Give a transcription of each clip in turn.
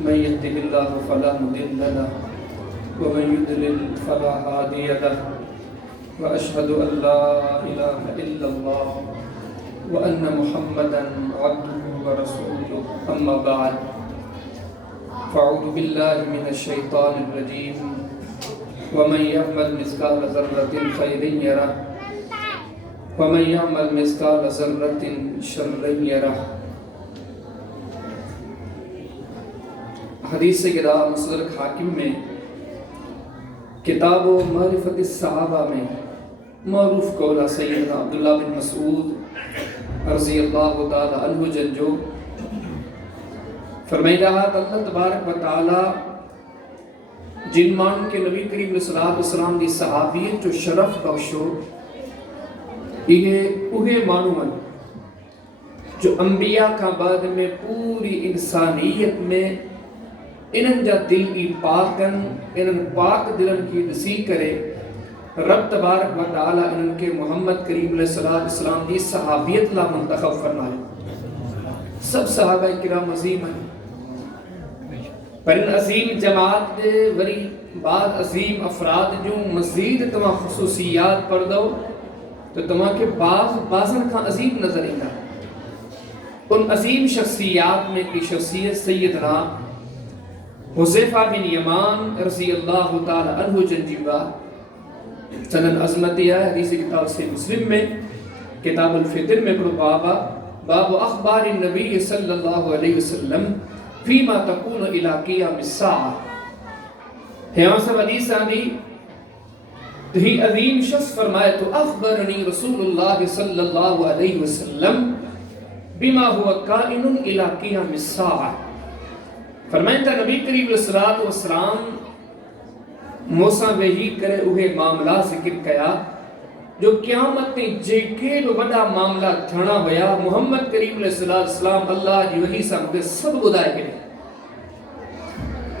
من يهده الله فلا مضل له ومن يضلل فلا هادي له وأشهد أن لا إله إلا الله وأن محمدا عبده ورسوله أما بعد فأعوذ بالله من الشيطان الرجيم ومن يعمل مثقال ذرة خيرا يره ومن يعمل مثقال ذرة شرا يره। हदीस गिरा मुसदरक हाकिम में किताब मारिफत सहाबा में मारूफ कौला सैयदना अब्दुल्लाह बिन मसूद रज़ी अल्लाह तआला अन्हु जो फरमाया अल्लाह तबारक व तआला जिन मान के नबी करीम सल्लल्लाहु अलैहि वसल्लम दी सहाबियत जो शरफ बख्शो ये उहे मानूमन जो अंबिया का बाद में पूरी इंसानियत में इन्हनि जा दिल की पाकन इन्हनि पाक दिलन की दसी करे रब तबारक व तआला इन्हनि के मोहम्मद करीम सल्लल्लाहु अलैहि वसल्लम दी सहाबियत ला मुंतखब फरमाए। सब सहाबा किराम अजीम हैं पर इन अजीम जमात दे वरी बाद अजीम अफराद जो मजीद तमा खुसूसियात पढ़ दो तो तमा के बाज़न का अजीम नजर इंदा। उन अजीम शख्सियात में की शख्सियत सैयदना हुज़ैफा बिन यमान रज़ी अल्लाह तआला अन्हु जंजीबा सनद अज़मतिया हदीस किताब से मुस्लिम में किताबुल फितर में पढ़ो बाब अखबार नबी सल्लल्लाहु अलैहि वसल्लम फीमा तकून इला क़ियामिस साआ। यहाँ से हदीस आनी तो ही अजीम शख्स फरमाए तो अखबरनी रसूलुल्लाह सल्लल्लाहु अलैहि वसल्लम बिमा हुवा काइनुन इला क़ियामिस साआ। फरमाया नबी करीम सल्लल्लाहु अलैहि वसल्लम मोसा वही करे उहे मामला जिक्र कया जो क़यामत ते जेके वडा मामला थणा हुया मोहम्मद करीम सल्लल्लाहु अलैहि वसल्लम अल्लाह जी वही सा मूंखे सब ॿुधाए करे।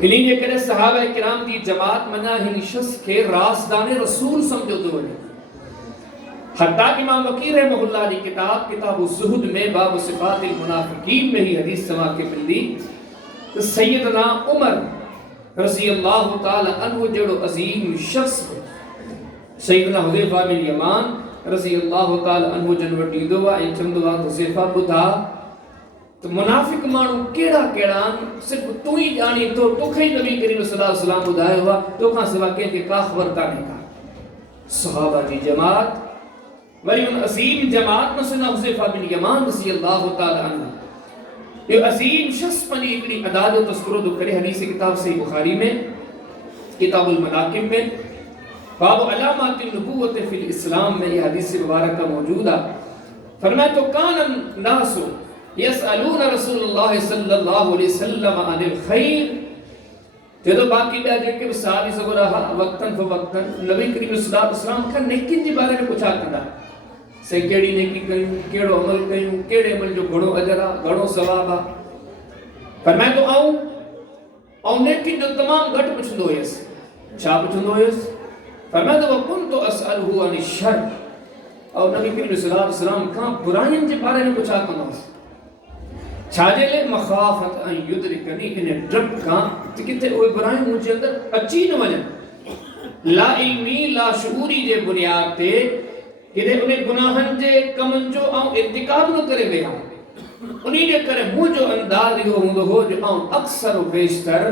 इन्हीं जे करे सहाबा किराम दी जमात मना हिन शख्स के रासदाने रसूल समझो तो वने। हत्ता कि इमाम वकील रहमहुल्लाह दी किताब ज़ुहद में बाब सिफातिल मुनाफिकीन में ही हदीस समा के मिलदी तो सैयदना उमर रज़ी अल्लाह तआला अन्हु जड़ो अजीम शख्स सैयदना हुज़ैफा बिन यमान रज़ी अल्लाह तआला अन्हु जन वटींदो वा ऐं चवंदो वा हुज़ैफा ॿुधा तो मुनाफिक माण्हू कहिड़ा कहिड़ा सिर्फ़ तूं ई ॼाणी तो तोखे ई नबी करीम सल्लल्लाहु अलैहि वसल्लम ॿुधायो हुआ तोखां सिवा कंहिंखे का ख़बर कान्हे का। सहाबा जी जमात वरी उन अजीम जमात में सैयदना हुज़ैफा बिन यमान रज़ी अल्लाह तआला अन्हु ये अजीम शख्स पनी इकड़ी अदा जो तस्करो दो करे हदीस किताब से बुखारी में किताबुल मनाकिब में बाब अलामातिन नबुव्वत फिल इस्लाम में ये हदीस मुबारक मौजूद है। फरमाया तो कान नासु यसअलून रसूलुल्लाह सल्लल्लाहु अलैहि वसल्लम अनिल खैर जदो बाकी दा जेके साहब सगो रहा वक्तन फवक्तन नबी करीम सल्लल्लाहु अलैहि वसल्लम खां नेकिन जे बारे में पुछा कंदा से केड़ी नेकी कयूं केड़ो अमल कयूं केड़े अमल जो घणो अजर आ घणो सवाब आ। फरमाए तो आऊं नेकी जो तमाम घट पुछंदो हुयसि छा पुछंदो हुयसि। फरमाए तो कुंतु असअलहु अनिश शर और नबी करीम सल्लल्लाहु अलैहि वसल्लम खां बुराइयन जे बारे में पुछा कंदो छाजे ले मखाफत अन युद्रिकनी इन डर खां किथे ओए बुराइयूं मुंहिंजे अंदर अची न वञनि ला इल्मी ला शऊरी जे बुनियाद ते किथे उन गुनाहन जे कमन जो आऊं इर्तिकाब न करे विया उन्हीं जे करे मुंहिंजो अंदाज़ इहो हूंदो हो जो आऊं अक्सर बेशतर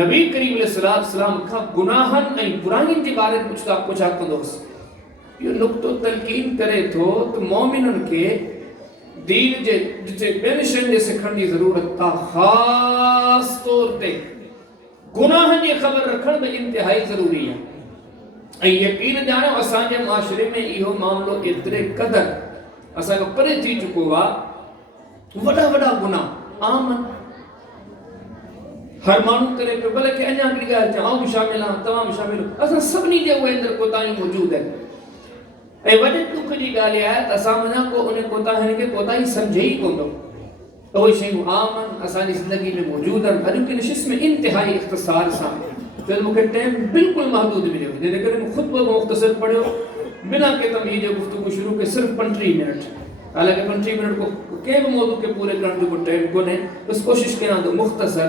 नबी करीम सल्लल्लाहु अलैहि वसल्लम खां गुनाहन ऐं बुराइयुनि जे बारे में पुछा कंदो हुउसि। इहो नुक्तो तलकीन करे थो त मोमिननि खे दीन जे ॿियनि शयुनि जे सिखण जी ज़रूरत आहे ख़ासि तौर ते गुनाहनि जी ख़बर रखण बि इंतिहाई ज़रूरी आहे। ऐं यकीन ॼाणो असांजे माशरे में इहो मामलो एतिरे क़दर असांखां परे थी चुको आहे वॾा वॾा गुनाह आम हर माण्हू करे पियो भले के अञा हिकिड़ी ॻाल्हि चवां बि शामिल आहियां तव्हां बि शामिल असां सभिनी जे उहे अंदरि कोताहियूं मौजूदु आहिनि ऐं वॾे दुख जी ॻाल्हि आहे त असां वञा को उन कोताहियुनि खे कोताही सम्झे ई कोन थो त उहे शयूं आम आहिनि असांजी ज़िंदगी में मौजूदु आहिनि। अॼु की नशिस्त में इंतिहाई इख़्तिसार सां छो मूंखे टाइम बिल्कुलु महदूद मिलियो जंहिं करे मूं ख़ुतबो मुख़्तसर पढ़ियो बिना के तमहीद जो गुफ्तगू शुरू के सिर्फ 35 मिनट हालांकि 25 मिनट को कंहिं बि मौजू के पूरे करण जो टाइम कोन्हे बस कोशिश कयां थो मुख़्तसर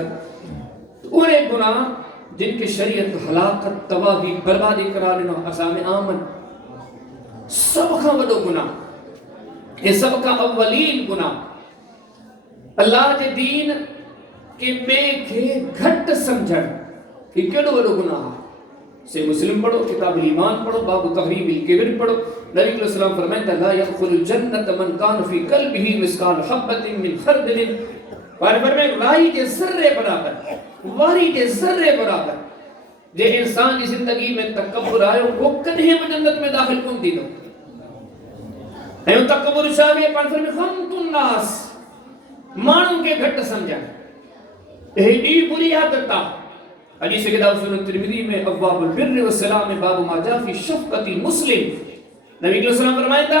उन्हें गुनाह जिनके शरीयत हलाकत तबाही बर्बादी करा लेना असामे आमन सब का वडो गुनाह, ये सब का अव्वलीन गुनाह अल्लाह के दीन के ॿिए खे घटि सम्झण ही केॾो वॾो गुनाह आहे। से मुस्लिम पढ़ो, किताब ईमान पढ़ो, बाबु तहरीबिल किब्र पढ़ो। नबी सल्लल्लाहु अलैहि वसल्लम फरमाते हैं ला यदखुलुल जन्नत मन कान फी क़ल्बिही मिस्काल हब्बतिन मिन खरदिन, पर में वारी के ज़र्रे बराबर, वारी के ज़र्रे बराबर जे इंसान की जिंदगी में तकब्बुर आयो वो कदे भी जन्नत में दाखिल कोन थींदो। ऐं तकब्बुर छा आहे? पर में खमतुन नास, माण्हुनि खे घटि सम्झण, हेॾी बुरी आदत आहे। हदीस किताब सुनन तिरमिज़ी में अब्वाबुल बिर्र व सलाम में बाबु मा जा फी शफ़क़ति मुस्लिम, नबी सल्लल्लाहु अलैहि वसल्लम फरमाता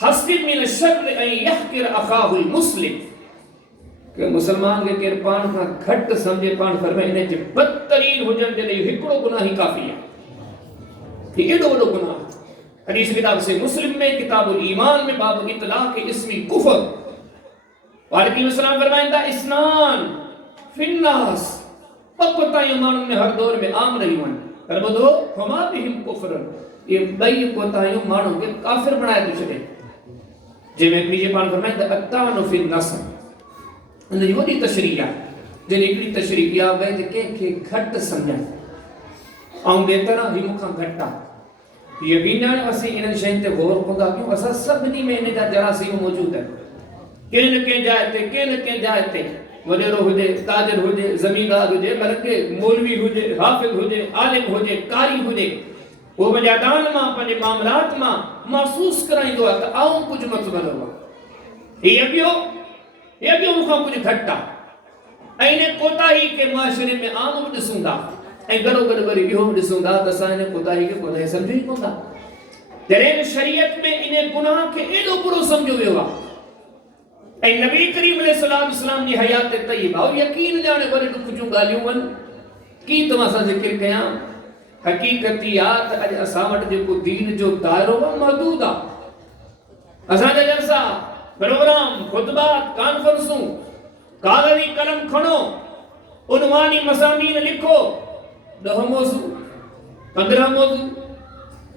हस्बिन मिन शर्र अन यहकिर अखाहुल मुस्लिम, कि मुसलमान के केर पाण खां घटि सम्झे पाण फरमाए इन जे बदतरीन हुजण जे लाइ हिकिड़ो गुनाह ही काफ़ी आहे। ही एॾो वॾो गुनाह। हदीस किताब से मुस्लिम में किताबुल ईमान में बाबु इतलाक़ इस्मी कुफ्र, वालिकुम अस्सलाम फरमाइंदा इस्नान फिन्नास, पकोतायूं माण्हुनि में हर दौर में आम रहियूं आहिनि, पर ॿुधो फमा बिहिम कुफ्र, ये ॿई कोतायूं माण्हुनि खे काफ़िर बणाए थो छॾे। जंहिंमें हिकिड़ी जे पाण फरमाइंदा अत्तावनु फिन नस्ब, उन जी वॾी तशरीह आहे। जंहिं हिकिड़ी तशरीह इहा भई त कंहिंखे घटि सम्झण ऐं बेहतर ही मूंखां घटि आहे। यकीन आहे असीं इन्हनि शयुनि ते गौर कंदा कयूं, असां सभिनी में इन जा जरासीम मौजूद आहिनि। कंहिं न कंहिं जाइ ते, कंहिं न कंहिं जाइ ते, वॾेरो हुजे, ताजिर हुजे, ज़मींदार हुजे, बल्कि मौलवी हुजे, हाफ़िज़ हुजे, आलिम हुजे, कारी हुजे, वो पंहिंजे अदान मां पंहिंजे मामलात मां महसूस कराईंदो आहे त आऊं कुझु मसलो आहे, ये ॿियो मूंखां कुझु घटि आहे। ऐं इन कोताही खे माशरे में आम बि ॾिसूं था ऐं गॾो गॾु वरी इहो बि ॾिसूं था त असां इन कोताही खे कोताही सम्झी कोन था। जॾहिं शरीयत में इन गुनाह खे एॾो बुरो सम्झो वियो आहे ऐं नबी करीम अलैहिस्सलाम इस्लाम जी हयात तय्यबा और यकीन ॼाणे वरी ॾुख जूं ॻाल्हियूं आहिनि की तव्हां सां ज़िक्र कयां। हक़ीक़त इहा त अॼु असां वटि जेको दीन जो दाइरो आहे महदूद आहे। असांजा जलसा, प्रोग्राम, खुतबात, कॉन्फ्रेंसूं, कागज़ी कलम खणो, उनवानी मज़ामीन लिखो, 10 मौज़ू, 15 मौज़ू,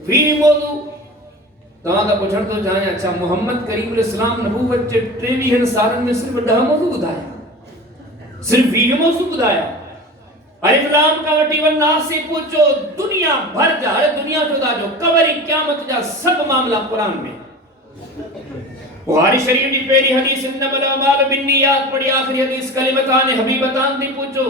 20 मौज़ू। तव्हां खां पुछण थो चाहियां, अच्छा मोहम्मद करीम अलैहिस्सलाम नबूवत जे 23 सालनि में सिर्फ़ 10 मौज़ू ॿुधाया, सिर्फ़ 20 मौज़ू ॿुधाया? अलिफ लाम का वठी वन्नास से पूछो दुनिया भर जा, दुनिया जुदा जो कबरी क़यामत जा सब मामला कुरान में। बुखारी शरीफ की पहली हदीस इन्नमल अमाल बिन्नियात पढ़ी आखिरी हदीस कलिमतान हबीबतान दी पूछो।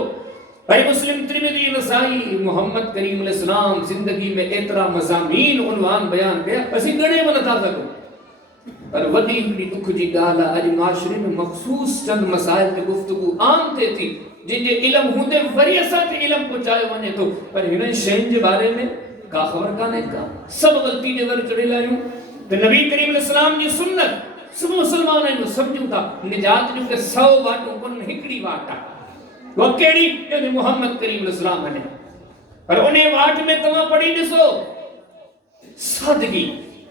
भाई मुस्लिम, तिरमिज़ी, नसाई, मोहम्मद करीम अलैहिस्सलाम जिंदगी में एतरा मज़ामीन उन्वान बयान कया असीं गणे भी नथा सघूं। पर वॾी हिकिड़ी दुख जी ॻाल्हि आहे, अॼु माशरे में मख़सूस चंद मसाइल ते गुफ़्तगू आम थिए थी जिनके इल्म हूंदे वरी असांखे इल्म पहुचायो वञे थो, पर हिननि शयुनि जे बारे में का ख़बर कान्हे का। सभु ग़लती जे वर चढ़ियल आहियूं। त नबी करीम अलैहिस्सलाम जी सुन्नत सब मुसलमान आहियूं, सम्झूं था निजात जूं के 100 वाटूं कोन, हिकिड़ी वाट आहे। वो कहिड़ी? जो मोहम्मद करीम अलैहिस्सलाम हले। पर उन वाट में तव्हां पढ़ी ॾिसो, सादगी,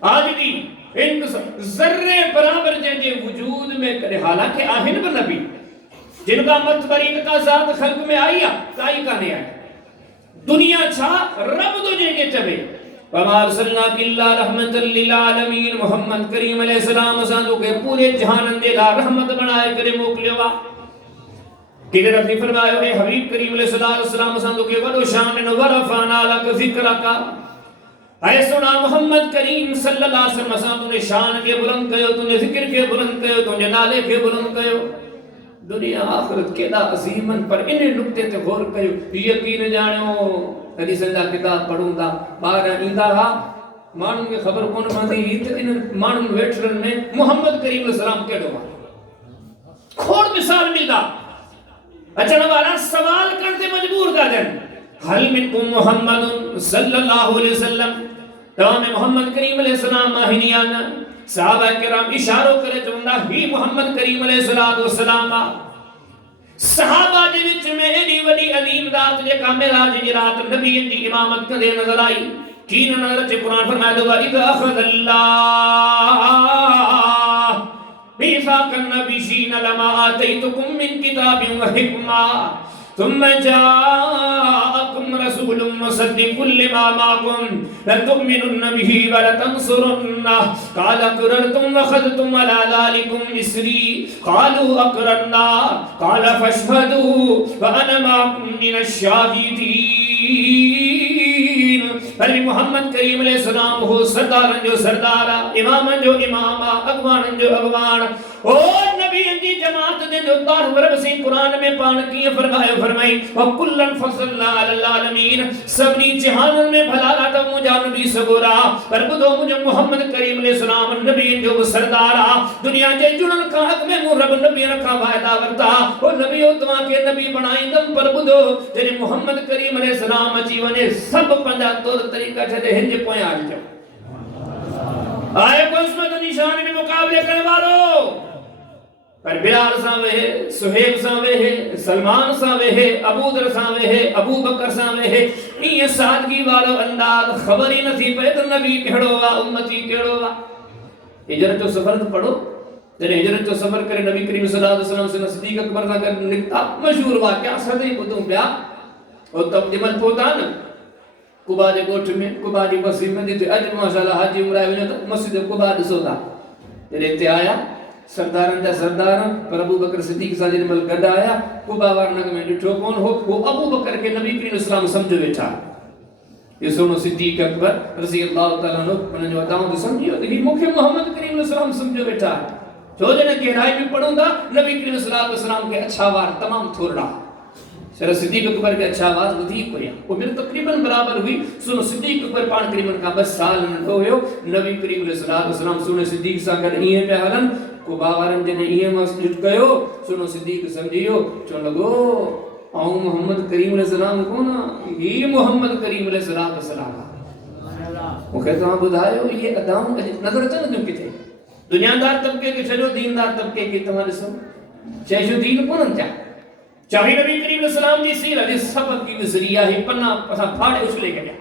आदगी, ज़र्रे बराबर जंहिंजे वजूद में कॾहिं, हालांकि आहिनि बि नबी जिनका मतबरी का ज़ात खल्क़ में आई आहे, काई कान्हे आई। दुनिया छा रब तो जंहिंखे चवे वमा अरसलनाक इल्ला रहमतल लिल आलमीन, मोहम्मद करीम अलैहिस्सलाम असां तोखे पूरे जहाननि जे लाइ रहमत बणाए करे मोकिलियो आहे। किधर अभी फरमायो है हबीब करीम अलैहिस्सलाम असां तोखे वॾो शान ॾिनो, वरफ़अना लक ज़िक्रका, ऐ सुना मोहम्मद करीम सल्लल्लाहु अलैहि वसल्लम असां तुंहिंजे शान खे बुलंद कयो, तुंहिंजे ज़िक्र खे बुलंद कयो, तुंहिंजे नाले खे बुलंद कयो। दुनिया आखिरत केॾा अज़ीमन, पर इन नुक्ते ते गौर कयो, यकीन ॼाणियो हदीसनि जा किताब पढ़ूं था, ॿार ईंदा हुआ, माण्हुनि खे ख़बर कोन पवंदी हुई त इन माण्हुनि वेठरनि में मोहम्मद करीम अलैहिस्सलाम कहिड़ो आहे। खोड़ मिसाल मिलंदा, अचण वारा सवाल करण ते मजबूर था थियनि, हल मिनकुम मुहम्मदुन सल्लल्लाहु अलैहि वसल्लम, तव्हां में मोहम्मद करीम अलैहिस्सलाम आहिनि या न? सहाबा किराम इशारो करे चवंदा ही मोहम्मद करीम अलैहिस्सलाम आहे। सहाबा जे विच में एडी वडी अजीम रात जेका मेराज जी रात नबीन जी इमामत कंदे नज़र आई, कीन नज़र अचे। कुरान फरमाए थो इज़ अख़ज़ल्लाह बीफ़ाक़न नबिय्यीन लमा आतैतुकुम मिन किताबिन व हिकमा, थुम्मा जाअकुम रसूलुम मुसद्दिकुल लिमा माअकुम लतुमिनुन्न बिही व लतंसुरुन्ना क़ाल अक़ररतुम व अख़ज़्तुम अला ज़ालिकुम इस्री क़ालू अक़ररना क़ाल फशहदू व अना माअकुम मिनश शाहिदीन। अरे मोहम्मद करीम अलैहिस्सलाम हो सरदारन जो सरदारा, इमामन जो इमामा, अगवानन जो अगवान, ओ नबी जी जमात ने जो तार वरब से कुरान में पान किए फरमाए फरमाई व कुल्लन फज़लना अलल आलमीन, सबनी जहानन में भला तो मुझा नबी सबोरा पर बुदो मुझे मोहम्मद करीम अलैहिस्सलाम नबी जो सरदारा दुनिया के जुड़न का हक में मु रब नबी रखा वायदा वरता ओ नबी ओ तवा के नबी बनाई दम पर बुदो जने मोहम्मद करीम अलैहिस्सलाम जीवन सब पंजा तौर तरीका छे हिंज पोया आ जाओ आए को उसमें तो निशान में मुकाबले करने वालों पर बिलाल सावे है, सुहेब सावे है, सलमान सावे है, अबू दर सावे है, अबू बकर सावे है, ये सादगी वालो अंदाज खबर ही नथी पे तो नबी केड़ो वा उम्मती केड़ो वा। हिजरत जो सफर तो पढ़ो जने हिजरत जो सफर करे नबी करीम सल्लल्लाहु अलैहि वसल्लम से नज़दीक अकबर ना कर निकता मशहूर वाकया सदई बुदू ब्या और तब जमल पोता न कुबा जे गोठ में कुबा जी मस्जिद में दी अज माशाल्लाह हाजी उमरा वने तो मस्जिद कुबा दसोदा तेरे ते आया सरदारन दा सरदार पर अबू बकर सिद्दीक सा जने मल गड आया कुबा वारनग में डिठो कौन हो वो अबू बकर के नबी करीम इस्लाम समझो बैठा ये सोनो सिद्दीक अकबर रज़ी अल्लाह तआला अन्हु उन्हें जो बताऊं तो समझियो कि मुखे मोहम्मद करीम इस्लाम समझो बैठा जो जने गहराई में पढ़ूंगा नबी करीम सल्लल्लाहु अलैहि वसल्लम के अच्छा वार तमाम थोड़ा सर सिद्दीक अकबर के अच्छा आवाज वधी कोया वो मेरे तकरीबन बराबर हुई सुनो सिद्दीक अकबर पान करीबन का बस साल न होयो नबी करीम सल्लल्लाहु अलैहि वसल्लम सुनो सिद्दीक सा कर इए पे हलन को बावरन जने इए मस्जिद कयो सुनो सिद्दीक समझियो चो लगो औ मोहम्मद करीम अलैहिस्सलाम को ना ये मोहम्मद करीम अलैहिस्सलाम वो कहता हां बुधायो ये अदाऊं नजर अचन जो किथे दुनियादार तबके के चलो दीनदार तबके के तुम्हारे सो चाहे दीन कोन चा चाहे नबी करीम सलाम जी सीरत इस सबक की नजरिया है पन्ना पसा फाड़े उछले गया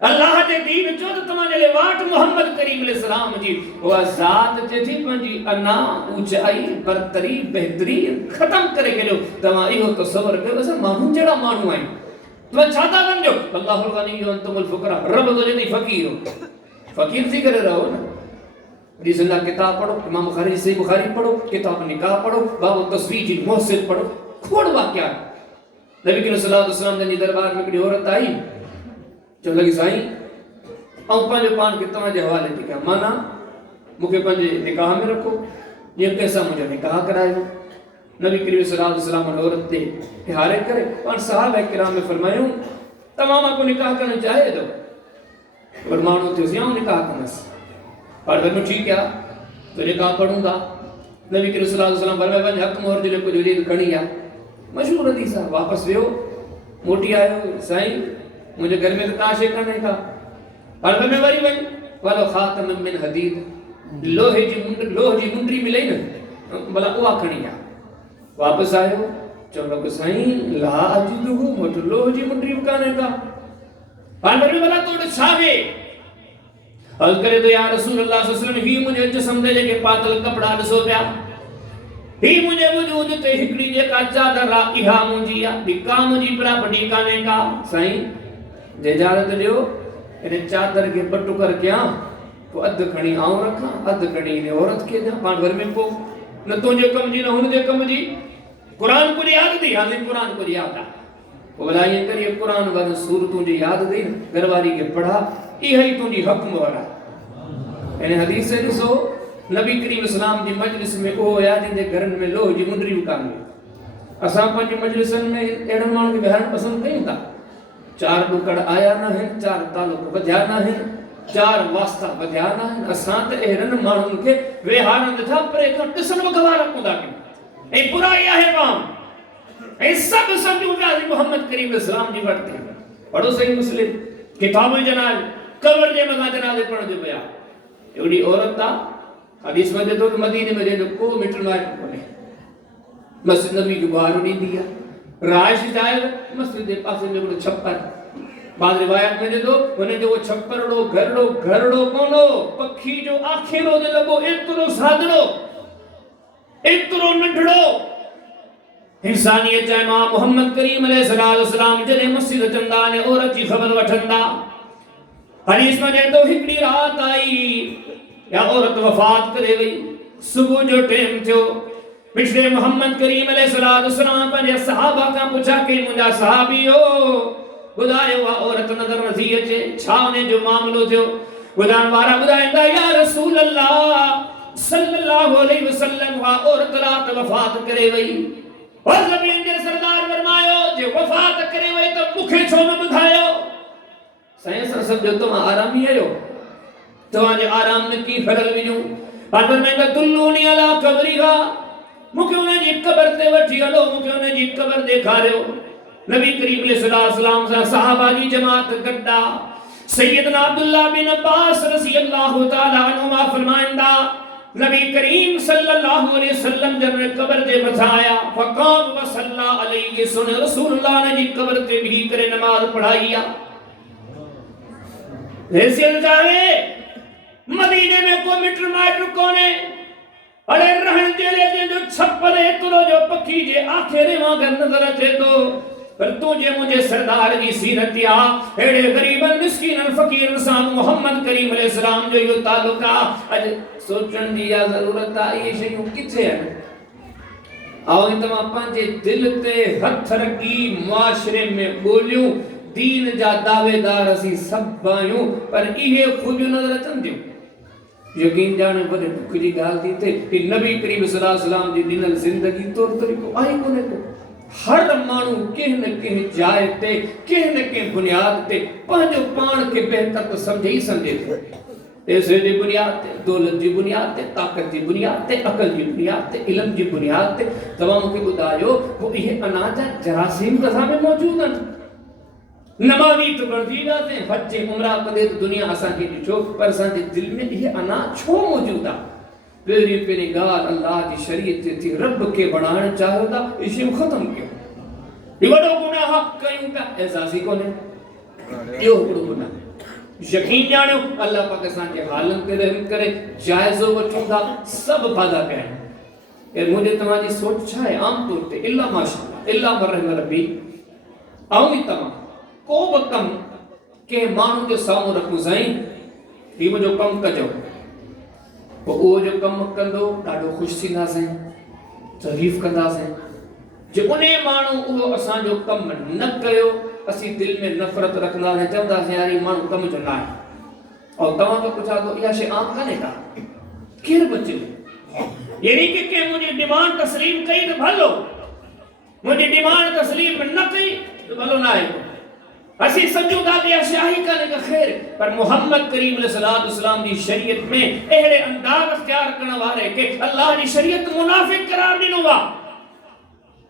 अल्लाह दे दीन जो तो तमाने ले वाट मोहम्मद करीम सलाम जी वो जात जे थी पंजी अना ऊंचाई बरतरी बेहतरी खत्म करे गेलो तमा इहो तसव्वुर कयो अस मानू जड़ा मानू आए तो छाता बन जो अल्लाहुल गनी व अंतुल फुकरा रब तो जदी फकीर हो फकीर थी करे रहो ना रिजल्ला किताब पढ़ो इमाम बुखारी से बुखारी पढ़ो किताब निकाह पढ़ो बाब तस्वीर जी मोहसिन पढ़ो खोड़ वाकया नबी करीम सल्लल्लाहु अलैहि वसल्लम ने दरबार में कोई औरत आई जो लगी साईं औ पंहिंजो पान के तव्हां जे हवाले थी कयां माना मूंखे पंहिंजे निकाह में रखो जीअं कंहिंसां मुंहिंजो निकाह करायो नबी करीम सल्लल्लाहु अलैहि वसल्लम ने औरत ते इहारे करे पाण सहाबा किराम में फरमायूं तमाम को निकाह करना चाहे तो पर माण्हू थियो सियां निकाह कंदसि पर मैं ठीक है तो निकाह पढ़ूंगा नबी करीम सल्लल्लाहु अलैहि वसल्लम फरमाया वञ हक मोहर जो कुछ हुजे खणी आ मशहूर हदीस आहे वापस वियो मोटी आयो साईं मुझे घर में तो काशे करने का पर में वरी वञ वालो खातम मिन हदीद लोहे जी मुंडरी मिले न भला उहा खणी आ वापस आयो चलो को साईं ला अजदु मोट लोहे जी मुंडरी काने का पर में भला तोड़ छावे अर्ज करे तो या रसूल अल्लाह सल्लल्लाहु अलैहि वसल्लम ही मुझे जिस्म दे के पातल कपड़ा दसो पिया ही मुझे वजूद ते हिकड़ी जे का चादर इहा मुंजी आ बिका मुंजी प्रॉपर्टी काने का साईं जे इजाजत दियो इन चादर के पट्टू कर क्या तो अध खणी आऊं रखा अध खणी ने औरत के जा पाण घर में को न तुझे कम जी न हुन जे कम जी कुरान को याद दी हाजिर कुरान को याद आ बोला ये करिए कुरान वन सूरतों जी याद दी घरवारी के पढ़ा इही तुझी हक मोहरा यानी हदीस से ॾिसो नबी करीम इस्लाम जी मजलिस में ओ या जिनके घर में लोह जी मुंडरी काने असां पंहिंजी मजलिसन में एड़न माण्हू खे वेहारण पसंद कयूं था चार ॾुकड़ आया न आहिनि चार तालुक वधिया न आहिनि चार वास्ता वधिया न आहिनि असां त अहिड़नि माण्हुनि खे वेहारण नथा पर खां ॾिसण में गवारा कोन्ह कयूं ऐं बुराई आहे मां ऐं सभु सम्झूं पिया मोहम्मद करीम इस्लाम जी वटि पढ़ो सही मुस्लिम किताब जनाज़ कब्र जे मथां जनाज़े पढ़ण जो बया एड़ी औरत आ हदीस में दे तो मदीने में दे को मीटर मार कोने मस्जिद नबी की बाहर दी दिया राश जाए मस्जिद के पास में वो छप्पर बाद रिवायत में दे दो उन्हें जो वो छप्परड़ो घरड़ो कोनो पक्षी जो आखिरो दे लगो एतरो सादड़ो एतरो नंढड़ो इंसानियत जा इमाम मोहम्मद करीम अलैहिस्सलाम जने मस्जिद चंदा ने औरत जी खबर वठंदा हदीस में जे तो हिकड़ी रात आई या औरत वफात करे वई सुबह जो टाइम थियो पिछले मोहम्मद करीम अलैहिस्सलाम पर सहाबा का पूछा के मुंजा सहाबियो बुधायो औरत नजर नथी अचे छा ने जो मामलो थियो बुधान वारा बुधाइंदा या रसूल अल्लाह सल्लल्लाहु अलैहि वसल्लम वा औरत रात वफात करे वई और नबी जे सरदार फरमायो जे वफात करे वई तो मुखे छो न बुधायो साईं सब जो तुम आरामी आयो तो आज आराम में की फरल विजू पर मैं का दुल्लूनी अला कबरीगा मुखे उन्हें जी कब्र ते वठी हलो मुखे उन्हें जी कब्र दिखारियो नबी करीम अलैहिस्सलाम सा सहाबा जी जमात गड्डा सैयदना अब्दुल्ला बिन अब्बास रज़ियल्लाहु ताला अन्हुमा फरमाइंदा नबी करीम सल्लल्लाहु अलैहि वसल्लम जब कब्र जे मथाया फकाम व सल्ला अलैहि सुन रसूलुल्लाह ने जी कब्र ते भी करे नमाज पढ़ाईया ऐसे जावे मदीने में को मीटर माइटर कोने अरे रहन जेले जे जो छप्परे तुरो जो पखी जे आखिरे वांगर नजर अचे तो पर तुझे मुझे सरदार की सीरतिया एड़े गरीबन मिस्कीनन फकीरन सा मोहम्मद करीम अलैहिस्सलाम जो यो तालुका अज सोचण दी या जरूरत आ ये शयूं किथे है आओ तमा पंजे दिल ते हथ रखी मुआशरे में बोलियो दीन जा दावेदार असी सब आयूं पर इहे खुद नजर अचन दियो यकीन जाने बड़े दुख की गाल दी थे कि नबी करीम सल्लल्लाहु अलैहि वसल्लम जी दिनल जिंदगी तौर तरीको आई कोने को हर मानू के न के जाए ते के न के बुनियाद ते पंजो पान के बेहतर तो समझे ही समझे पैसे की बुनियाद ते दौलत की बुनियाद ते ताकत की बुनियाद ते अकल की बुनियाद ते इल्म की बुनियाद ते तमाम के बुधायो वो ये अनाज जरासीम दशा में मौजूद है नमावी तो वर्दी जाते हैं हज उम्रा कदे तो दुनिया असा की जो पर असा के दिल में ये अना छो मौजूद है पेरी पेरी गाल अल्लाह की शरीयत थी रब के बनाने चाहता इसे खत्म कियो ये बड़ो गुनाह कयूं का एहसासी कोने यो बड़ो गुनाह यकीन जानो अल्लाह पाक असा के हालन ते रहम करे जायजो वठूंगा सब फायदा कहे ये मुझे तुम्हारी सोच छा है आम तौर पे इल्ला माशाअल्लाह इल्ला बरहम रब्बी आऊं तमाम को बकम के मानू जो सामू रखू साईं ही मुझो कम कजो वो जो कम कंदो ॾाढो खुश थींदा साईं तारीफ कंदा साईं जे उन्हें मानू वो असा जो कम न कयो असी दिल में नफरत रखना है चंदा से यार मानू कम जो ना और तवा तो कुछ तो या शे आम काने का केर बचे यानी कि मुझे डिमांड तस्लीम कई तो भलो मुझे डिमांड तस्लीम न कई तो भलो ना है असी सजूदा दिया शाही करने का खैर पर मोहम्मद करीम अलैहिस्सलाम दी शरीयत में एहरे अंदाज अख्तियार करने वाले के अल्लाह दी शरीयत मुनाफिक करार दिनो वा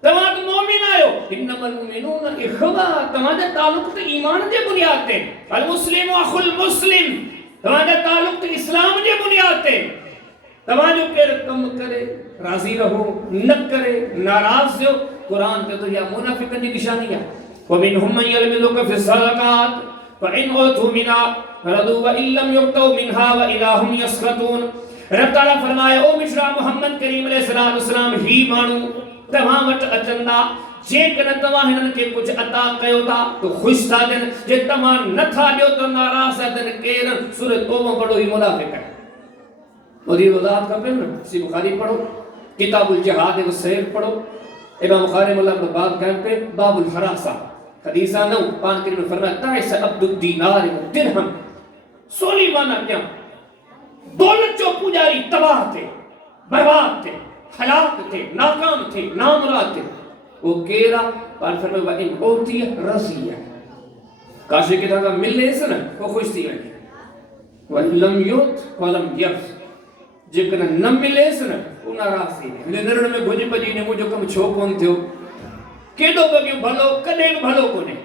तमा तो मोमिन आयो इन्नमल मुमिनून इखवा तमादे ताल्लुक ते ईमान दे बुनियाद ते अल मुस्लिम अखुल मुस्लिम तमादे ताल्लुक ते इस्लाम दे बुनियाद ते तमाजो के कम करे राजी रहो न करे नाराज हो कुरान ते तो या मुनाफिकन दी निशानी है ومنهم من يلمزك في الصدقات فإن أوتوا منها رضوا وإن لم يؤتوا منها وإذا هم يسخطون रब ताला फरमाए ओ मिश्रा मोहम्मद करीम अलैहिस्सलाम ही मानू तव्हां वटि अचंदा जेकॾहिं तव्हां हिननि खे कुझु अता कयो था तो ख़ुशि था थियनि जे तव्हां नथा ॾियो त नाराज़ था थियनि केरु सूरत तौबा पढ़ो ही मुनाफ़िक़ वरी वज़ाहत खपे न सी बुखारी पढ़ो किताबुल जिहाद व सैर पढ़ो इमाम बुखारी मुल्ला ने बाब कहते पे बाबुल हरासा हदीसा न पान करीम ने फरमाया ताइस अब्दुद दीनार व दिरहम सोनी माना क्या दौलत जो पुजारी तबाह थे बर्बाद थे हलाक थे नाकाम थे नामुराद थे वो केरा पान फरमाया इन ओती रज़िया काशे के दागा मिलने से ना वो खुश थी वही वलम युत वलम यफ जेकर न मिले से ना वो नाराज थी ने नरण में भुज भजी ने मुझो कम छो कोन थियो केडो बगियो भलो कदे भलो कोने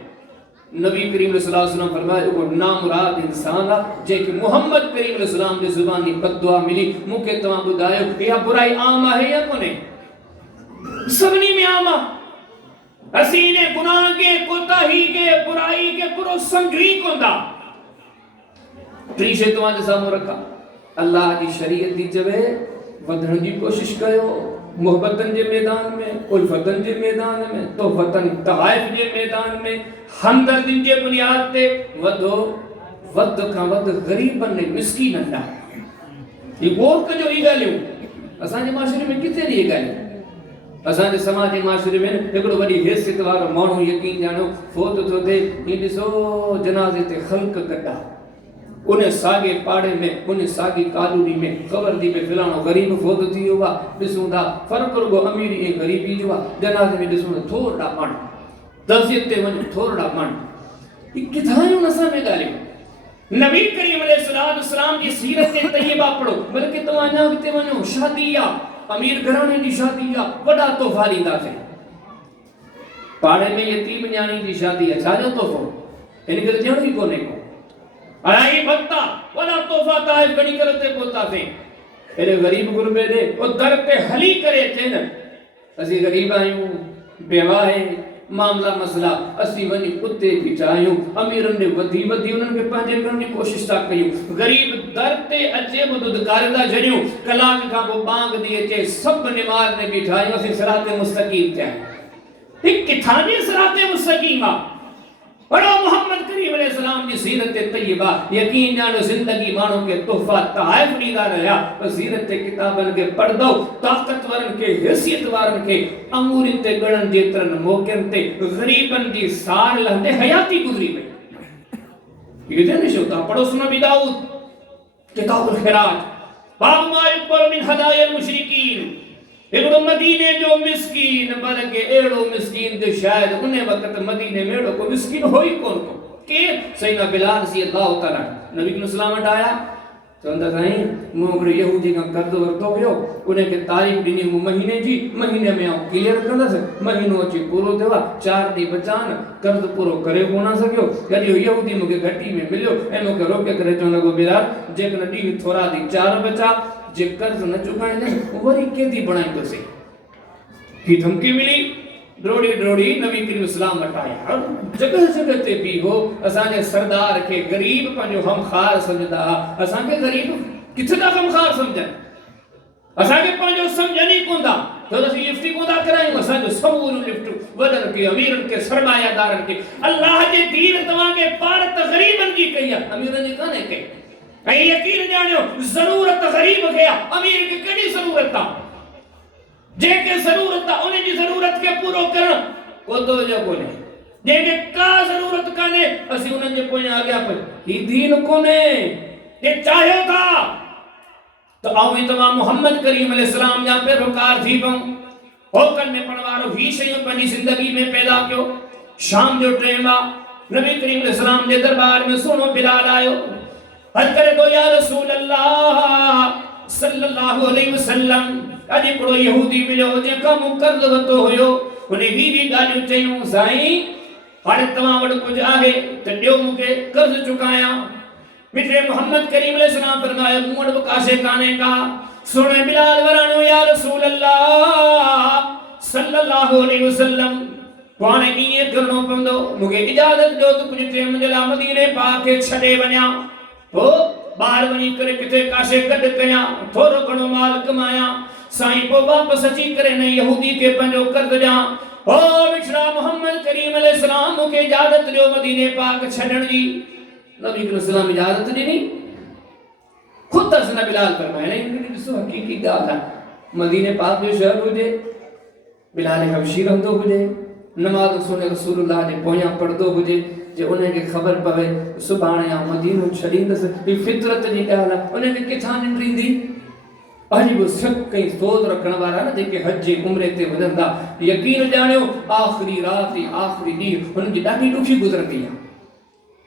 नबी करीम सल्लल्लाहु अलैहि वसल्लम फरमाया वो नामुराद इंसान जे कि मोहम्मद करीम सल्लल्लाहु अलैहि वसल्लम जुबानी बददुआ मिली मुके तवा बुधायो या बुराई आम है या कोने सबनी में आम असी ने गुनाह के कोताही के बुराई के पुरो समझी कोंदा त्रीशे तवा जे सामने रखा अल्लाह की शरीयत दी जवे वधण की कोशिश कयो मोहब्बतन जे मैदान में, उल्फतन जे मैदान में, तोहफतन तवाइफ जे मैदान में, हमदर्दिन जे बुनियाद ते वधो वध का वध गरीबन ने मिस्कीनन दा ये गौर कजो ई ॻाल्हियूं असांजे माशरे में किथे दी ॻाल्हियूं असांजे समाज जे माशरे में हिकिड़ो वॾी हैसियत वारो माण्हू यकीन ॼाणो फोत थो थिए ही ॾिसो जनाज़े ते ख़ल्क़ कटा उन सागे पाड़े में उन सागी कॉलोनी में कबर दी में फिलानो गरीब फोत थी वियो आहे ॾिसूं था फ़र्क़ु रुगो अमीरी ऐं ग़रीबी जो आहे जनाज़े में ॾिसूं था थोरा माण्हू तज़ियत ते वञो थोरा माण्हू ही किथां आहियूं असां में ॻाल्हियूं नबी करीम अलैहिस्सलाम जी सीरत तय्यबा पढ़ो बल्कि तव्हां अञा अॻिते वञो शादी आहे अमीर घराणे जी शादी आहे वॾा तोहफ़ा ॾींदासीं पाड़े में यतीम न्याणी जी शादी आहे छाजो तोहफ़ो हिन करे ॾियणो ई कोन्हे को अढ़ाई भत्ता वॾा तोहफ़ा ताइफ़ खणी करे ते पहुतासीं हेॾे ग़रीब गुरबे ॾे ओ दर ते हली करे अचे न असीं ग़रीब आहियूं बेवा आहे मामला मसला असी वनी उते भी चाहियूं अमीरन ने वधी वधी उन्हनि खे पंहिंजे करण जी कोशिश था कयूं गरीब दर ते अचे बुदकारदा दा जड़ियूं कलाक खां पोइ बांग दी अचे सभु निमाज़ में बीठा आहियूं असीं सिराते मुस्तकीम ते आहियूं ही किथां जी सिराते मुस्तकीम आहे बड़ो मोहम्मद करीम अलैहिस्सलाम जी सीरत तय्यबा यकीन जानो जिंदगी मानो के तोहफा ताइफ ॾींदा रहिया पर सीरत किताबन के पढ़दो ताक़तवरन के हैसियत वारन के अंगूरन ते गणन जेतरन मौक़न ते गरीबन जी सार लहंदे हयाती गुजरी वई ये ने शो ता पढ़ो सुनो अबी दाऊद किताबुल खिराज बाब मा युक़बल मिन हदायल मुशरिकीन हिकिड़ो मदीने जो मिस्कीन बल्कि अहिड़ो मिस्कीन जो शायद उन वक़्त मदीने में अहिड़ो को मिस्कीन हो ई कोन को केरु सैयदना बिलाल रज़ी अल्लाह तआला नबी इस्लाम वटि आया चवंदा साईं मूं हिकिड़ो यहूदी खां कर्ज़ वरितो हुयो उनखे तारीख़ ॾिनी मूं महीने जी महीने में आउं क्लियर कंदसि महीनो अची पूरो थियो आहे 4 ॾींहं बचा आहिनि कर्ज़ पूरो करे कोन सघियो कॾहिं यहूदी मूंखे घटी में मिलियो ऐं मूंखे रोके करे चवण लॻो बिलाल जेकॾहिं ॾींहं थोरा ॾींहं 4 बचा जे कर्ज न चुकाईंदे वरी केदी बणाईंदोसीं ही धमकी मिली ड्रोड़ी ड्रोड़ी नबी करीम इस्लाम वटाया जगह जगह ते भी हो असांजे सरदार के गरीब पंहिंजो हमखार समझदा असांखे गरीब किथे था हमखार समझन असांखे पंहिंजो समझन ई कोन था तो असीं लिफ्टी कोन था करायूं असांजो समूरो लिफ्ट वॾनि खे अमीरनि खे सरमायादारनि खे अल्लाह जे दीन तव्हांखे पारत ग़रीबनि जी कई आहे अमीरनि जी कान्हे कई ऐं यकीन जानियो ज़रूरत गरीब खे अमीर खे कहिड़ी ज़रूरत आहे जेके ज़रूरत आहे उन जी ज़रूरत खे पूरो करण को तवजो कोन्हे जेके का ज़रूरत कान्हे असीं उन्हनि जे पोयां अॻियां पई ही दीन कोन्हे जे चाहियो था तो आऊं ई तव्हां मोहम्मद करीम अलैहिस्सलाम जा पैरोकार थी पऊं होकन में पढ़ वारो ही शयूं पंहिंजी ज़िंदगी में पैदा कयो शाम जो टाइम आहे नबी करीम अलैहिस्सलाम जे दरबार में सुहिणो बिलाल आयो हर करे दो या रसूल अल्लाह सल्लल्लाहु अलैहि वसल्लम अॼु हिकिड़ो यहूदी मिलियो जेका मूं कर्ज़ वरितो हुयो उन ही ॻाल्हियूं चयूं साईं हाणे तव्हां वटि कुझु आहे त ॾियो मूंखे कर्ज़ चुकायां मिठे मोहम्मद करीम अलैहिस्सलाम फरमायो मूं वटि काशे कान्हे का सुणे बिलाल वराणो या रसूल अल्लाह सल्लल्लाहु अलैहि वसल्लम हाणे ईअं करिणो पवंदो मूंखे इजाज़त ॾियो त कुझु टाइम जे लाइ मदीने पाक खे छॾे वञा हो बाहर वनी करे किथे काशे गॾु कयां थोरो घणो माल कमायां साईं पोइ वापसि अची करे न यहूदी खे पंहिंजो कर्ज़ ॾियां ओ मिठड़ा मोहम्मद करीम अलैहिस्सलाम मूंखे इजाज़त ॾियो मदीने पाक छॾण जी नबी अलैहिस्सलाम इजाज़त ॾिनी ख़ुदि हसन बिलाल फरमाया इन ॾिसो हक़ीक़ी ॻाल्हि आहे मदीने पाक जो शहर हुजे बिलाल हबशी रहंदो हुजे नमाज़ सुने रसूलुल्लाह जे पोयां पढ़ंदो हुजे जे उनखे ख़बर पवे सुभाणे या मदीनो छॾींदसि ही फितरत जी ॻाल्हि आहे उनखे किथां निंड ईंदी अॼु बि सभु कई सोच रखण वारा न जेके हज जे उम्रे ते वञनि था यकीन ॼाणियो आख़िरी राति आख़िरी ॾींहुं हुननि जी ॾाढी ॾुखी गुज़रंदी आहे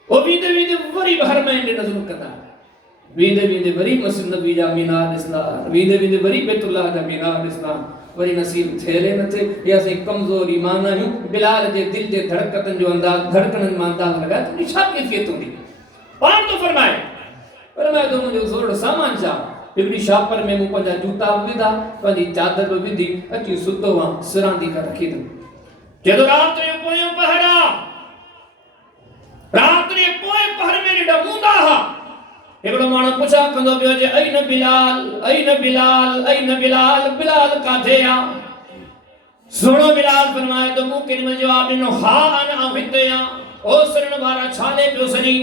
उहो वेंदे वेंदे वरी हर महीने नज़रूं कंदा वेंदे वेंदे वरी मस्जिद नबी जा मीनार ॾिसंदा वेंदे वेंदे वरी बैतुल्लाह जा मीनार ॾिसंदा वरी नसीब थिए न थे या असीं कमज़ोर ईमान आहियूं बिलाल जे दिल जे धड़कतनि जो अंदाज़ धड़कननि मां अंदाज़ लॻाए तुंहिंजी छा कैफ़ियत हूंदी पाण तो फरमाए तो मुंहिंजो थोरो सामान छा हिकिड़ी शापर में मूं पंहिंजा जूता बि विधा पंहिंजी चादर बि विधी अची सुतो हुआ सिरांदी खां रखी अथमि जॾहिं राति जो पोयों पहर आहे राति जे पोएं पहर में ॾेढा मूंदा हुआ हिकिड़ो माण्हू पुछा कंदो पियो जे ऐन बिलाल ऐन बिलाल ऐन बिलाल बिलाल काथे आ सुनो बिलाल फरमाए तो मूं केॾी जवाब ॾिनो हा अना हिते आ ओ सरण वारा छाले पियो सॼी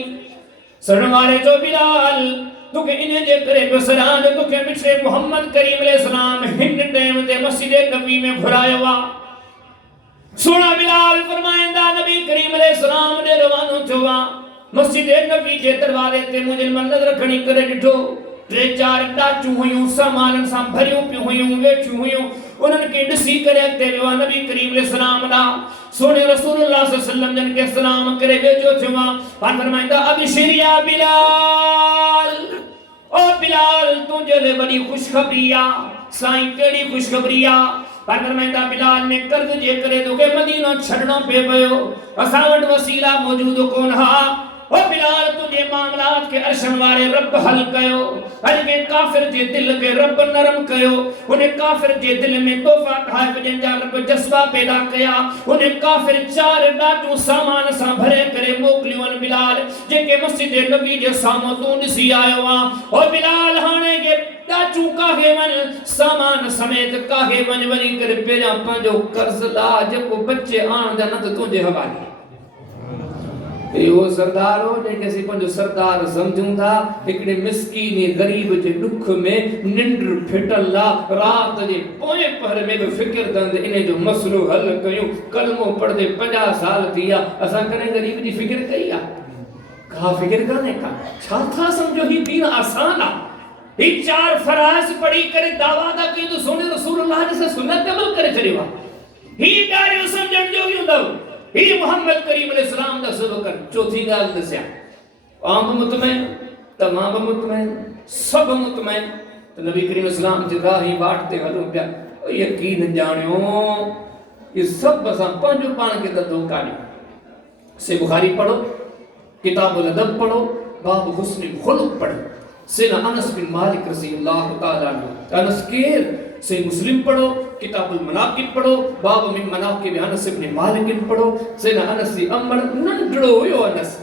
सरण वारे जो बिलाल तुके इन जे करे पियो सरान तुके मिठे मोहम्मद करीम अलैहिस्सलाम हिन टाइम ते मस्जिद नबी में घुरायो आ सुना बिलाल फरमाइंदा नबी करीम अलैहिस्सलाम ने रवानो थियो आ मस्जिद नबी जे दरवाजे ते मुंहिंजे मन नज़र खणी करे ॾिठो 3-4 डाचू हुयूं सामाननि सां भरियूं पियूं हुयूं वेठियूं हुयूं उन्हनि खे ॾिसी करे अॻिते वियो नबी करीम अलैहिस्सलाम ॾांहुं सोने रसूलुल्लाह सल्लल्लाहु अलैहि वसल्लम जन खे सलाम करे वेझो थियो आहे फरमाईंदा अबशिर या बिलाल ओ बिलाल तुंहिंजे लाइ वॾी ख़ुशख़बरी आहे साईं कहिड़ी ख़ुशख़बरी आहे फरमाईंदा बिलाल ने कर्ज़ जे करे तोखे मदीनो छॾणो पिए पियो असां वटि वसीला मौजूद कोन हा ओ बिलाल तुझे मामलात के अर्शन वाले रब हल कयो हर के काफिर जे दिल के रब नरम कयो उन्हें काफिर जे दिल में तोहफा ठाहे वजंजा रब जज्बा पैदा कया उन्हें काफिर 4 डाटू सामान सा भरे करे मोकलियन बिलाल जेके मस्जिद नबी जे सामो तू ॾिसी आयो आ ओ बिलाल हाणे के डाचू काहे वन सामान समेत काहे वन वनी करे पेरा पंजो कर्ज ला जेको बच्चे आण दा न तुझे हवाले यो सरदार हो जेके सी पंजो सरदार समझूं था हिकड़े मिस्कीन गरीब जे दुख में निंड फिटल ला रात जे पोए पहर में भी फिक्र दंद इने जो मसलो हल कयूं कलमो पढ़दे 50 साल थिया असा कने गरीब जी फिक्र कई आ का फिक्र करने का छा था समझो ही दीन आसान आ ही 4 फराइज पढ़ी करे दावा दा कई तो सोने रसूलुल्लाह जैसे सुन्नत अमल करे चरिवा ही डारियो समझण जो हुंदो ही मोहम्मद करीम अलैहिस्सलाम दा सबकर चौथी गाल दस्या आम मुतमईन तमाम मुतमईन सब मुतमईन तो नबी करीम अलैहिस्सलाम जे राही बाटते हलो पिया यकीन जानियो ये सब असां पंहिंजो पाण खे त धोखा ॾियूं से बुखारी पढ़ो किताबुल अदब पढ़ो बाब हुस्न खुलुक पढ़ो सैयदना अनस बिन मालिक रज़ियल्लाहु तआला अन्हु अनस केर से मुस्लिम पढ़ो किताबुल मनाकिब पढ़ो बाब मिन मनाकिब अनस इब्न मालिक पढ़ो सैयदना अनस जी अमर नंढड़ो हुयो अनस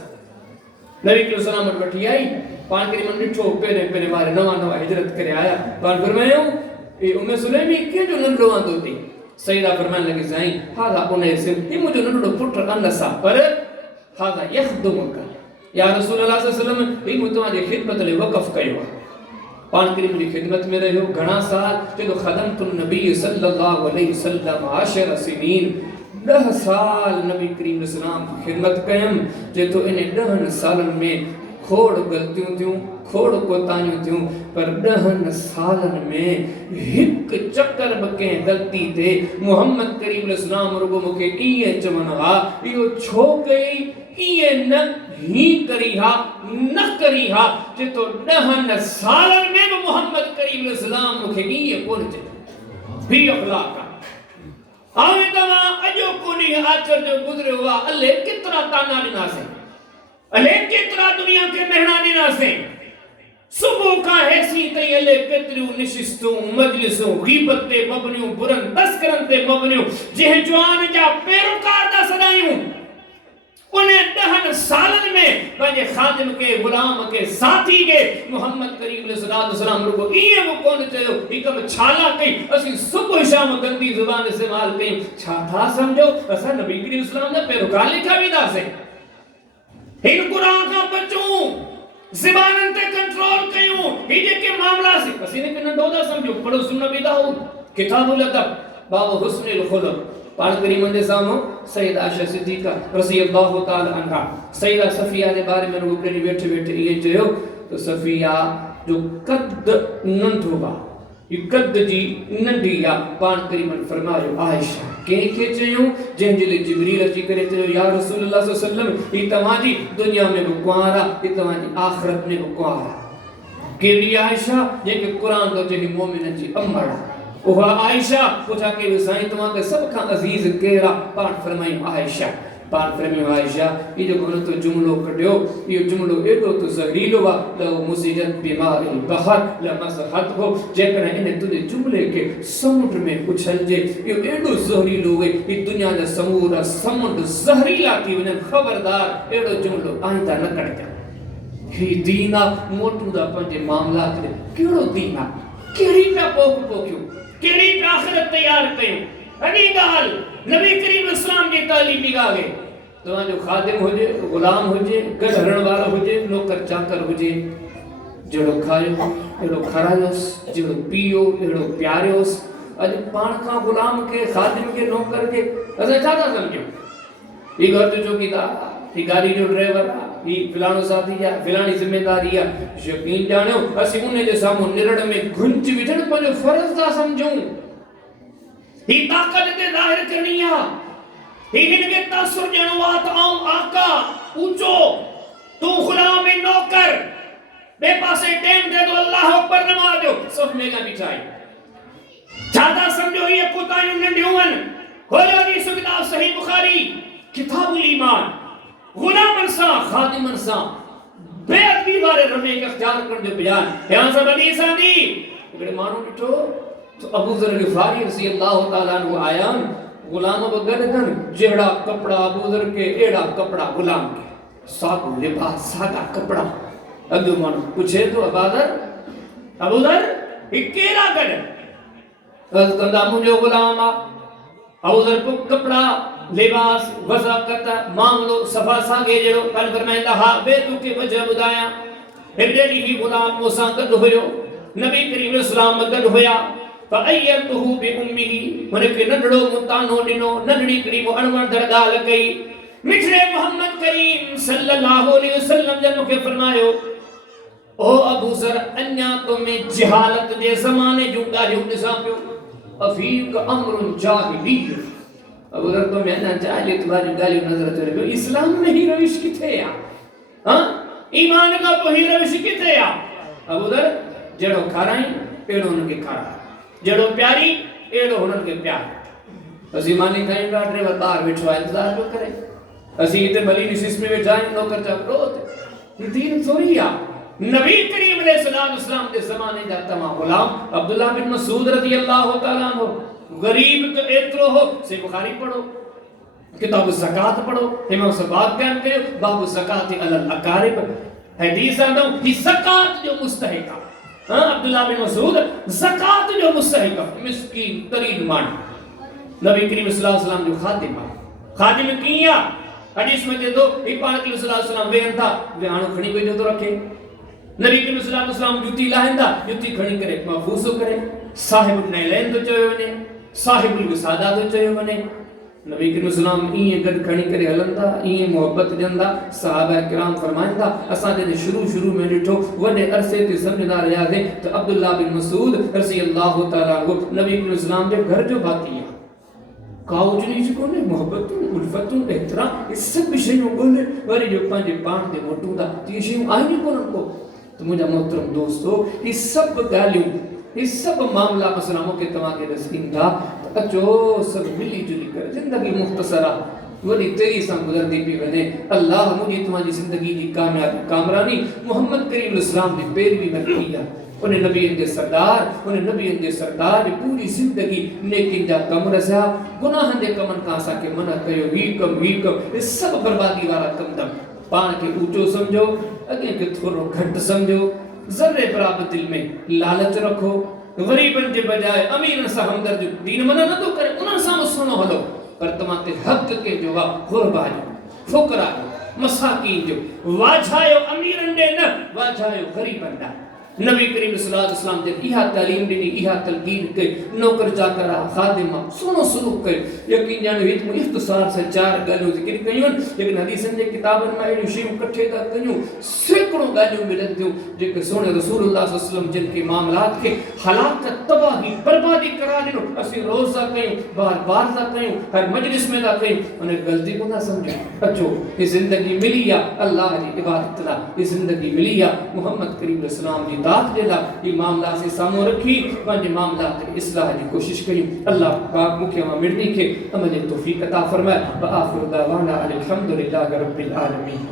नबी के सलाम वठी आई पान के मन ॾिठो पहिरें पहिरें वारे नवा हिजरत करे आया पान फरमायो ए उम्मे सुलैमी के जो नंढड़ो आंदो थी सईदा फरमान लगे साईं हादा उन्हें से ये मुझे नंढड़ो पुत्र अनस पर हादा यखदुमक या रसूलुल्लाह सल्लल्लाहु अलैहि वसल्लम ई मुतवा जे खिदमत ले वक़फ कयो पान करीम जी खिदमत में रहियो घणा साल जो खदमतुन नबी सल्लल्लाहु अलैहि वसल्लम 10 सिनीन 10 साल नबी करीम सलाम खिदमत कयम जे तो इन 10 सालन में खोड़ गलतियों थियूं खोड़ कोताहियूं थियूं पर 10 सालन में हिक चक्कर बके गलती थे मोहम्मद करीम सलाम रुगो मुके इए चवन हा इयो छो कई इए न ही करी हा न करी हा जे तो 10 सालन में भी मोहम्मद करीम सलाम मुके इए कोन चे भी अखलाक आवे तवा अजो कोनी आचर जो गुजरे हुआ अल्ले कितना ताना दिना से अले कितना दुनिया के मेहना दिना से सुबह का हैसी कई अले केतरियूं निशिस्तूं मजलिसूं गीबते मबनियूं बुरन तस्करन ते मबनियूं जे जवान जा पैरोकार दा सदायूं उन्हें 10 सालन में पंहिंजे खादिम के गुलाम के साथी के मोहम्मद करीम अलैहिस्सलाम रुगो इए वो कोन चयो ही कम छाला कई असी सुबह शाम गंदी जुबान इस्तेमाल कई छा था समझो असा नबी करीम अलैहिस्सलाम दा पैरोकार लिखा भी दासे हिन कुरान का बचूं ज़बानन ते कंट्रोल कयूं ही जेके मामला से असी ने पिन दोदा समझो पढ़ो सुन बि दाऊद किताबुल अदब बाब हुस्नुल खुलुक पान करीम दे सामो सैयदा आयशा सिद्दीका रज़ियल्लाहु तआला अन्हा सैयदा सफिया के बारे में रुगो बैठे बैठे ये चयो तो सफिया जो कद नंढो बा ये कद जी नंढी या पान करीम फरमायो आयशा के चयो जंहिं जे जिब्रील अची करे चयो या रसूलुल्लाह सल्लल्लाहु अलैहि वसल्लम ई तवाजी दुनिया में कुआरा ई तवाजी आखिरत में कुआरा केड़ी आयशा जेके कुरान तो जे मोमिन जी अम्मा ओहा आयशा पूछा के साईं तवा के सब का अजीज केरा पान फरमायो आयशा पान फरमायो आयशा ये जो कोन तो जुमलो कढियो ये जुमलो एडो तो जहरीलो वा लो मुसीजत बीमारी बहर लमसहत हो जेकर इन तुझे जुमले के समुद्र में उछल जे ये एडो जहरीलो वे ये दुनिया दा समूरा समुद्र जहरीला थी वने खबरदार एडो जुमलो आइंदा न कढ ही दीना मोटू दा पंजे मामलात दे केड़ो दीना केड़ी पे पोक पोक्यो केड़ी पे आखिरत तैयार कयो अगी गाल नबी करीम इस्लाम जी तालीम निगाहे तो जो खादिम होजे गुलाम होजे गधरण वाला होजे नौकर चाकर होजे जड़ो खायो एड़ो खरायोस जड़ो पियो एड़ो प्यारियोस अज पाण का गुलाम के खादिम के नौकर के असे ज्यादा समझो ये घर जो चौकीदार ये गाड़ी जो ड्राइवर ये फिलानो साथी या फिलानी जिम्मेदारी या यकीन जानो असी उन्हें जे सामो निरड़ में घुंच विठन पर फर्ज दा समझूं ही ताकत के जाहिर करनिया ही इनके तासुर जनवात आम आका ऊंचो तू गुलाम में नौकर बे पासे टाइम दे दो अल्लाह अकबर नमाज दो सब मेगा बिठाई ज्यादा समझो ये कोताई नंदियोन खोलो जी सुविधा सही बुखारी किताबुल ईमान गुलाम सा खादिम सा बेअदबी वाले रमे का ख्याल कर दो बयान यहां से हदीस आंदी एकड़े मानो बिठो तो अबू जर गिफारी रज़ी अल्लाह तआला अन्हु आया गुलाम बगन गन जेड़ा कपड़ा अबू जर के एड़ा कपड़ा गुलाम के सादा लिबास सादा कपड़ा अगो मानो पूछे तो अबू जर ये केरा गन कंदा मुझे गुलाम अबू जर को कपड़ा लिबास वज़ाकत मामलो सफा सागे जड़ो कल फरमाइंदा हा बेतु के वजह बुदाया हेडेली ही गुलाम मूसा गद होयो नबी करीम इस्लाम गद होया फअयतहु बि उम्मीही मने के नडड़ो मुतानो दिनो नडड़ी करी वो अणवण दरगाल कई मिठड़े मोहम्मद करीम सल्लल्लाहु अलैहि वसल्लम जन के फरमायो ओ अबू जर अन्या तो में जहालत जे जमाने जुगा जो दिसा पियो अफीक अमरुन जाहिली अबू जर तो मैं ना जाले तुम्हारी गाली नजर तेरे को इस्लाम में ही रविश किथे या हां ईमान का तो ही रविश किथे या अबू जर जड़ो खाराई पेड़ो उनके खारा जड़ो प्यारी एड़ो हुनन के प्यार असी मानी खाई का ड्राइवर बाहर बैठो इंतजार क्यों करे असी इते भली निसिस में बैठा है नौकर चाकर ये दीन थोड़ी या नबी करीम अलैहिस्सलाम के जमाने दा तमाम गुलाम अब्दुल्लाह बिन मसूद रज़ी अल्लाह तआला अन्हु गरीब तो एतरो हो से बुखारी पढ़ो किताब ज़कात पढ़ो इमाम सबाब बयान कयो बाब ज़कात अलल अकारिब हदीस आंदो कि ज़कात जो मुस्तहिक हां अब्दुल्लाह बिन मसूद ज़कात जो मुस्तहिक मिस्कीन तरीन मान नबी करीम सल्लल्लाहु अलैहि वसल्लम जो खादिम किया हदीस में दे दो एक पाण के सल्लल्लाहु अलैहि वसल्लम वेन था वे हाणो खणी कोई जो तो रखे नबी करीम सल्लल्लाहु अलैहि वसल्लम जुती लाहिंदा जुती खणी करे महफूज़ करे साहिब नैलैन तो चयो वने साहिबुल विसादा तो चयो वने नबी करीम सल्लल्लाहु अलैहि वसल्लम गड खणी करे हलंदा ई मोहब्बत जंदा सहाबा किराम फरमाइंदा असा दे शुरू में डिठो वडे अरसे ते समझदा रहा थे तो अब्दुल्लाह बिन मसूद रज़ी अल्लाह तआला अन्हु नबी करीम सल्लल्लाहु अलैहि वसल्लम जे घर जो बाकी काउज नहीं कोने मोहब्बत उल्फत एहतराम इस सब विषयों बोले वरी जो पांजे पाण दे मोटूदा ती शयूं आई नहीं कोन को तो मुझा मोहतरम दोस्तों ये सब गालियों ये सब मामला मसलामों के तमा के रसींदा तो अचो सब मिली जुली कर जिंदगी मुख्तसरा वरी तेरी सा गुजरती पी वने अल्लाह मुझे तुम्हारी जिंदगी की कामयाबी कामरानी मोहम्मद करीम इस्लाम की पैरवी में किया उन्हें नबी दे सरदार पूरी जिंदगी नेकी जा कम रसा गुनाह दे कमन का सा के मना कयो ही कम ये सब बर्बादी वाला कम दम पान के ऊंचो समझो अगे के थोरो घट समझो जर्रे बराबर दिल में लालच रखो गरीबन के बजाय अमीरन सा हमदर्द दीन मना न तो करे उन सा सुनो हलो पर तमाते हक के जो वा गुरबा जो फुकरा मसाकीन जो वाझायो अमीरन दे न वाझायो गरीबन दा नबी करीम सल्लल्लाहु अलैहि वसल्लम जे इहा तालीम दी इहा तलकीन के नौकर चाकर खादिमा सुनो सुलूक के यकीन जानो हित में इख्तिसार से चार गालियों जिक्र कयूं लेकिन हदीसन जे किताबन में एडी शयूं इकट्ठे ता कयूं सैकड़ों गालियों मिलन थियूं जेके सोने रसूलुल्लाह सल्लल्लाहु अलैहि वसल्लम जिन के मामलात के हलाकत तबाही बर्बादी करा दिनो असि रोजा कयूं बार-बार ता कयूं हर मजलिस में ता कयूं उन्हें गलती को ना समझो अचो ये जिंदगी मिली या अल्लाह की इबादत ला ये जिंदगी मिली या मोहम्मद करीम सल्लल्लाहु अलैहि दात देला ये मामला से सामो रखी पंज मामला के इस्लाह की कोशिश करी अल्लाह पाक मुखे मा मिर्दी के अमल तौफीक अता फरमाए व आखिर दावाना अल्हम्दुलिल्लाहि रब्बिल आलमीन।